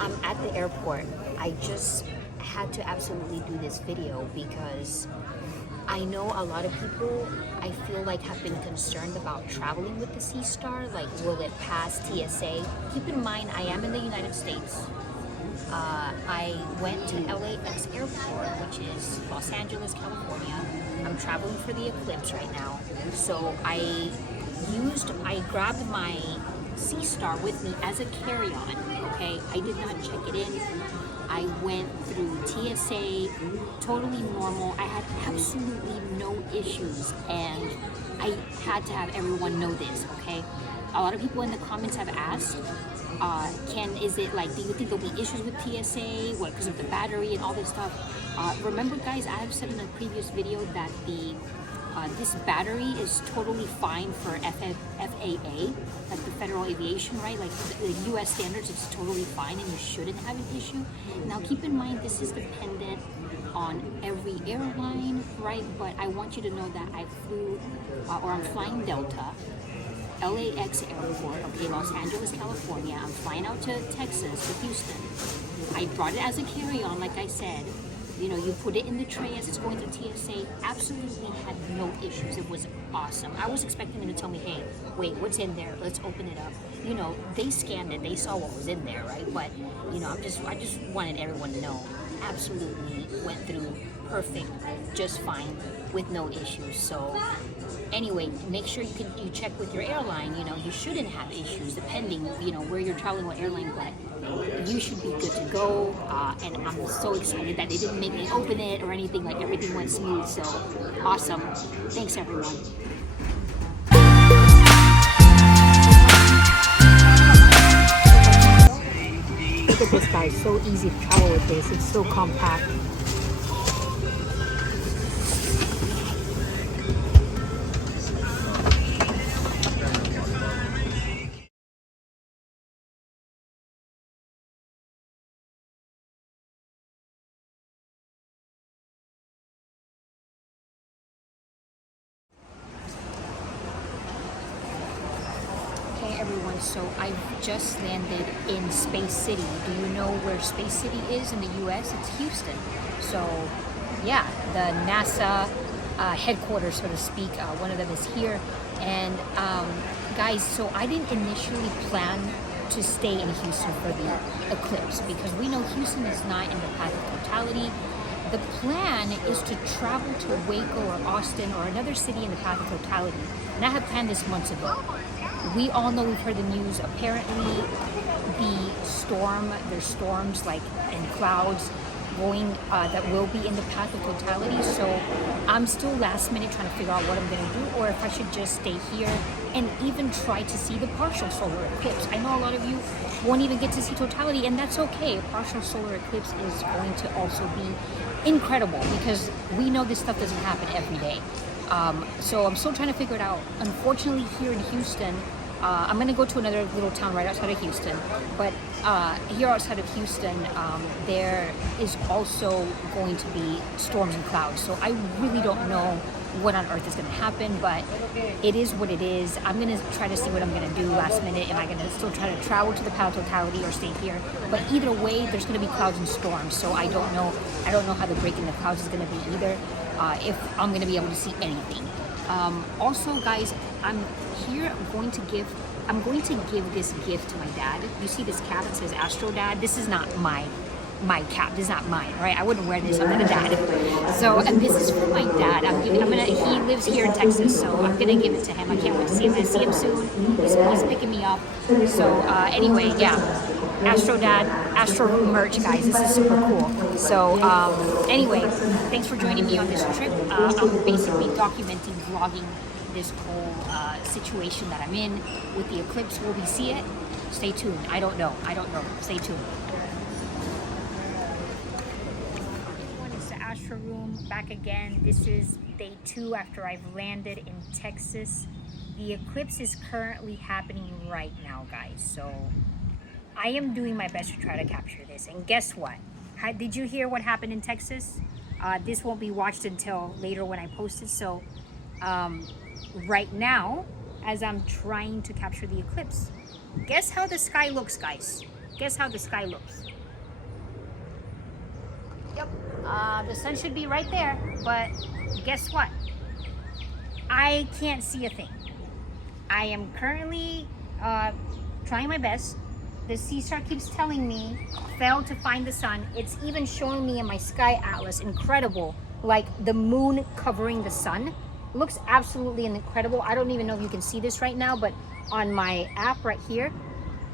I'm at the airport. I just had to absolutely do this video because I know a lot of people, I feel like, have been concerned about traveling with the Seestar. Like, will it pass TSA? Keep in mind, I am in the United States. I went to LAX airport, which is Los Angeles, California. I'm traveling for the Eclipse right now. So I grabbed my Seestar with me as a carry-on, okay? I did not check it in. I went through TSA, totally normal. I had absolutely no issues, and I had to have everyone know this, okay? A lot of people in the comments have asked, is it like, do you think there'll be issues with TSA? What, because of the battery and all this stuff? Remember, guys, I have said in a previous video that this battery is totally fine for FAA, like the Federal Aviation, right? Like the US standards, it's totally fine and you shouldn't have an issue. Now, keep in mind, this is dependent on every airline, right? But I want you to know that I flew, or I'm flying Delta, LAX airport, okay, Los Angeles, California. I'm flying out to Texas, to Houston. I brought it as a carry-on, like I said. You know, you put it in the tray as it's going through TSA. Absolutely had no issues. It was awesome. I was expecting them to tell me, hey, wait, what's in there? Let's open it up. You know, they scanned it. They saw what was in there, right? But, you know, I just wanted everyone to know. Absolutely went through perfect, just fine, with no issues. So anyway, make sure you check with your airline. You know, you shouldn't have issues depending, you know, where you're traveling, what airline, but you should be good to go. And I'm so excited that they didn't make me open it or anything. Like, everything went smooth. So awesome. Thanks, everyone. Look at this, guys. So easy to travel with this. It's so compact. Everyone, so I've just landed in Space City. Do you know where Space City is in the US? It's Houston. So yeah, the NASA headquarters, so to speak, one of them is here. And guys, so I didn't initially plan to stay in Houston for the Eclipse because we know Houston is not in the path of totality. The plan is to travel to Waco or Austin or another city in the path of totality. And I had planned this months ago. We all know, we've heard the news, apparently there's storms like and clouds going that will be in the path of totality. So I'm still last minute trying to figure out what I'm going to do, or if I should just stay here and even try to see the partial solar eclipse. I know a lot of you won't even get to see totality, and that's okay. A partial solar eclipse is going to also be incredible because we know this stuff doesn't happen every day. So I'm still trying to figure it out. Unfortunately, here in Houston, I'm going to go to another little town right outside of Houston, but here outside of Houston, there is also going to be storms and clouds. So I really don't know what on earth is going to happen, but it is what it is. I'm going to try to see what I'm going to do last minute. Am I going to still try to travel to the path of totality or stay here? But either way, there's going to be clouds and storms. So I don't know how the break in the clouds is going to be either. If I'm going to be able to see anything. Also, guys, I'm going to give this gift to my dad. You see this cap that says Astro Dad? This is not my cap. This is not mine, right? I wouldn't wear this. I'm not a dad. So, and this is for my dad. he lives here in Texas, so I'm gonna give it to him. I can't wait to see him. I see him soon. He's picking me up. So anyway, yeah. Astro Dad, Astro Room merch, guys. This is super cool. So anyway, thanks for joining me on this trip. I'm basically documenting, vlogging this whole situation that I'm in with the eclipse. Will we see it? Stay tuned. I don't know. Stay tuned. Everyone, it's the Astro Room back again. This is day 2 after I've landed in Texas. The eclipse is currently happening right now, guys. So I am doing my best to try to capture this. And guess what? Did you hear what happened in Texas? This won't be watched until later when I post it. So right now, as I'm trying to capture the eclipse, guess how the sky looks, guys? guess how the sky looks. Yep, the sun should be right there, but guess what? I can't see a thing. I am currently trying my best. The Seestar keeps telling me, failed to find the sun. It's even showing me in my sky atlas, incredible, like the moon covering the sun. It looks absolutely incredible. I don't even know if you can see this right now, but on my app right here,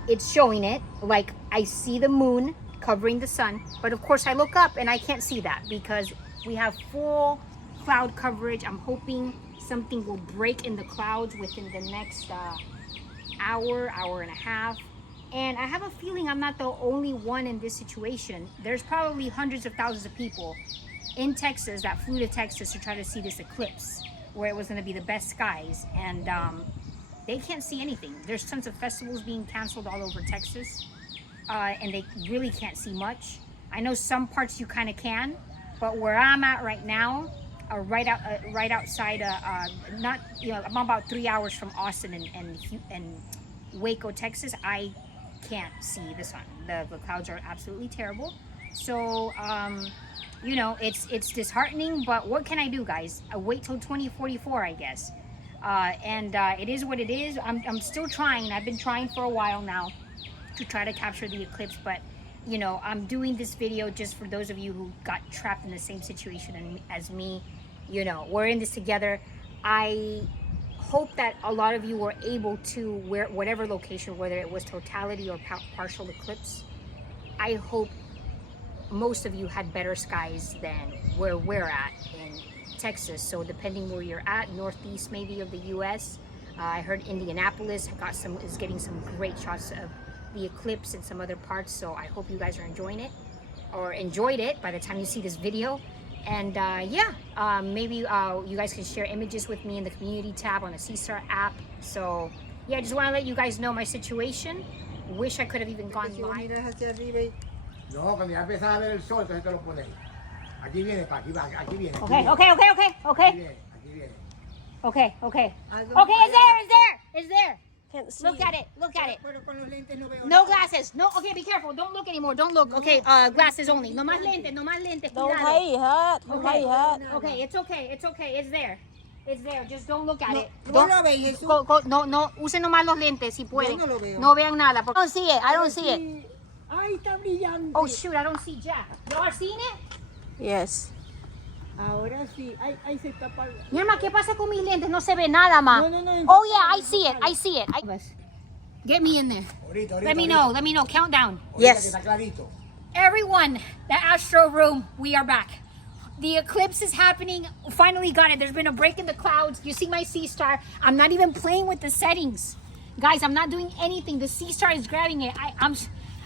it's showing it. Like I see the moon covering the sun, but of course I look up and I can't see that because we have full cloud coverage. I'm hoping something will break in the clouds within the next hour and a half. And I have a feeling I'm not the only one in this situation. There's probably hundreds of thousands of people in Texas that flew to Texas to try to see this eclipse, where it was going to be the best skies, and they can't see anything. There's tons of festivals being canceled all over Texas, and they really can't see much. I know some parts you kind of can, but where I'm at right now, right outside, not, you know, I'm about 3 hours from Austin and Waco, Texas. I can't see the sun. The clouds are absolutely terrible. So, you know, it's disheartening, but what can I do, guys? I wait till 2044, I guess. It is what it is. I'm still trying. I've been trying for a while now to try to capture the eclipse, but you know, I'm doing this video just for those of you who got trapped in the same situation as me. You know, we're in this together. I hope that a lot of you were able to, whatever location, whether it was totality or partial eclipse, I hope most of you had better skies than where we're at in Texas. So depending where you're at, northeast maybe of the US, I heard Indianapolis is getting some great shots of the eclipse in some other parts. So I hope you guys are enjoying it, or enjoyed it by the time you see this video. And maybe you guys can share images with me in the community tab on the Seestar app. So yeah, I just want to let you guys know my situation. Wish I could have even gone live. No, cuando ya empezás a ver el sol, entonces te lo pones. Aquí viene, pa, aquí va, aquí viene. Okay. Aquí viene. Okay, it's there. Can't see. Look at it. Pero con los lentes no veo No nada. glasses. No, okay, be careful. Don't look anymore. Don't look. Okay, glasses only. No más lentes. Don't Cuidado. hide your hat. Don't hide your hat. Okay, it's okay. It's there. Just don't look at it. No lo ves, Jesús. No, usen nomás los lentes si pueden. Yo no lo veo. No vean nada. I don't see it. Ay, está brillante. Oh shoot, I don't see Jack. Y'all are seeing it? Yes. Ahora sí. Ahí se tapa. Mi hermano, ¿qué pasa con mis lentes? No se ve nada, ma. No. Oh yeah, I see it. Get me in there. Ahorita. Let me know. Countdown. Yes. Que está clarito. Everyone, the Astro Room, we are back. The eclipse is happening. Finally got it. There's been a break in the clouds. You see my Seestar. I'm not even playing with the settings. Guys, I'm not doing anything. The Seestar is grabbing it.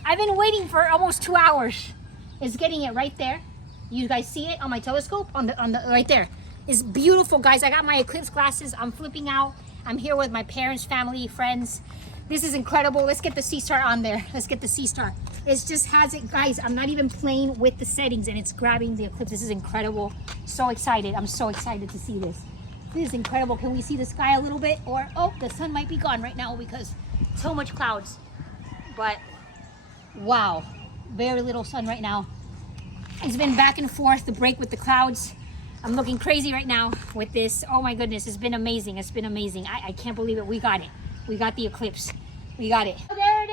I've been waiting for almost 2 hours. It's getting it right there. You guys see it on my telescope? On the right there. It's beautiful, guys. I got my eclipse glasses. I'm flipping out. I'm here with my parents, family, friends. This is incredible. Let's get the Seestar on there. Let's get the Seestar. It just has it, guys. I'm not even playing with the settings and it's grabbing the eclipse. This is incredible. So excited. I'm so excited to see this. This is incredible. Can we see the sky a little bit? Or, oh, the sun might be gone right now because so much clouds. But, wow. Very little sun right now. It's been back and forth, the break with the clouds. I'm looking crazy right now with this. Oh my goodness, it's been amazing. I can't believe it. We got it. We got the eclipse. We got it. Oh, there it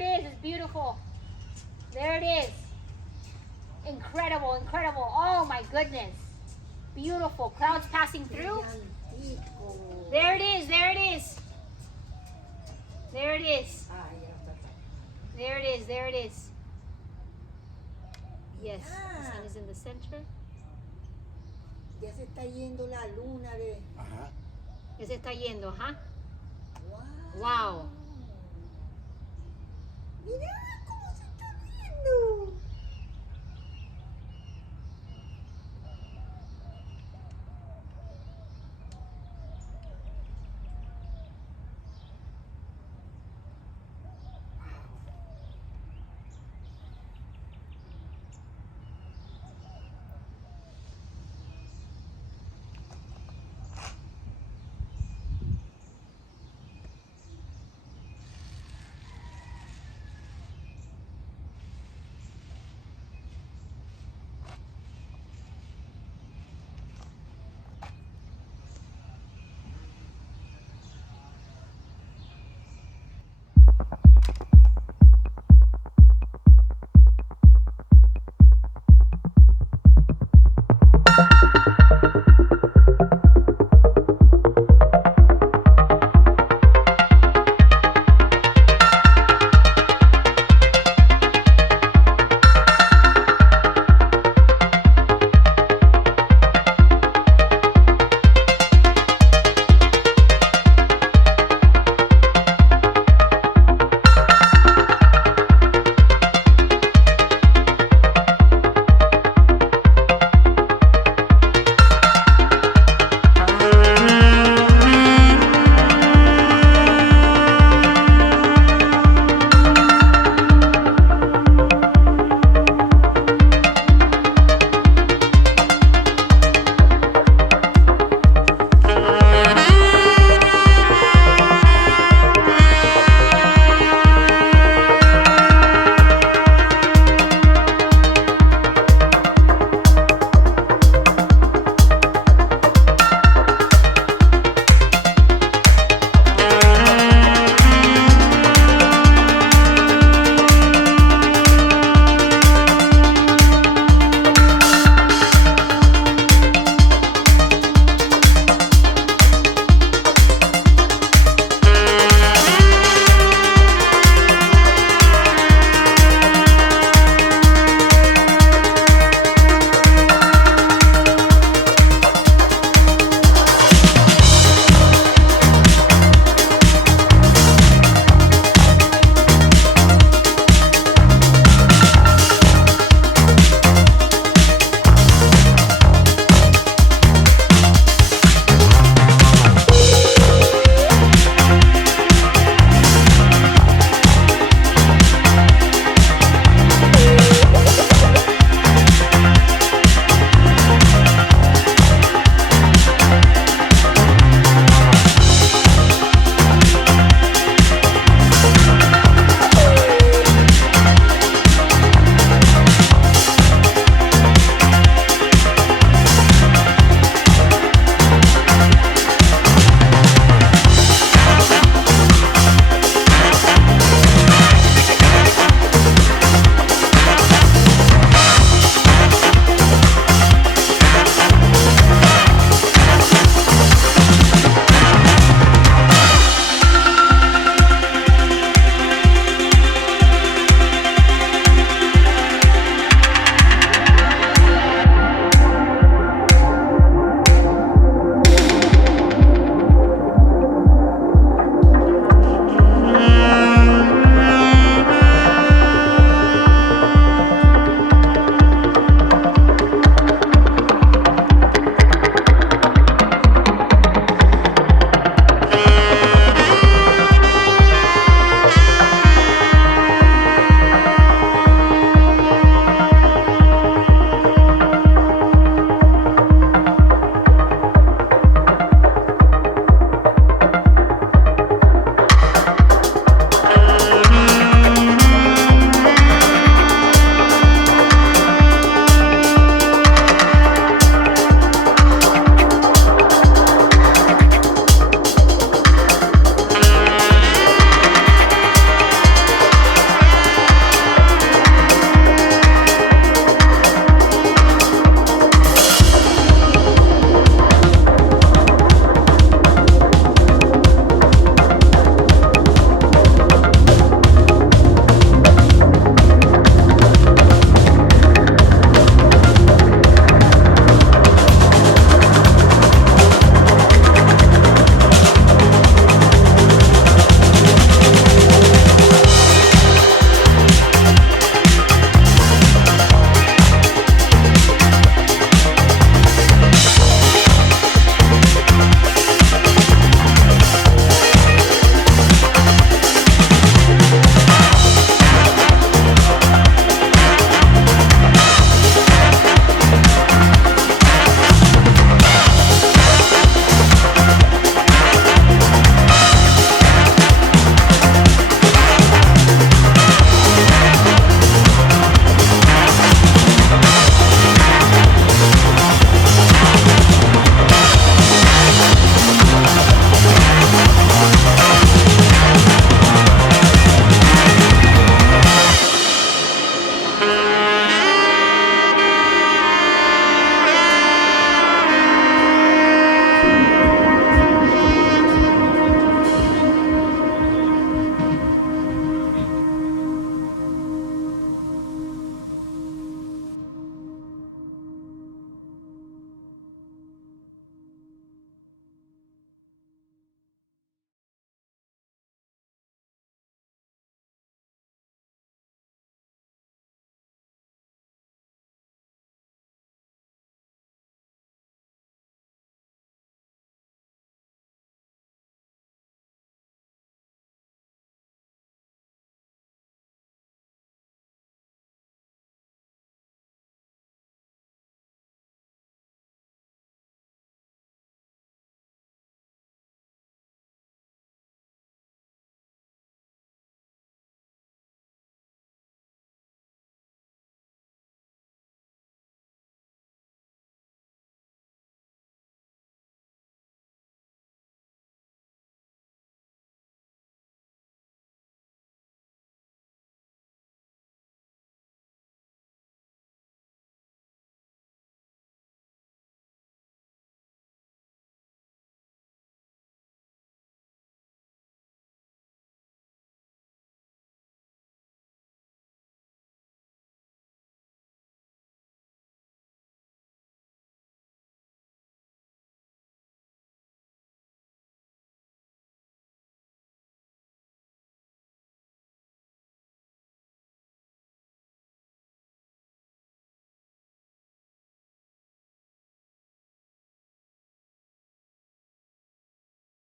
is. It's beautiful. There it is. Incredible. Oh my goodness. Beautiful. Clouds passing through. There it is. There it is. Yes, the sun is in the center. Ya se está yendo la luna de. Ajá. Ya se está yendo, huh? Wow. Mira.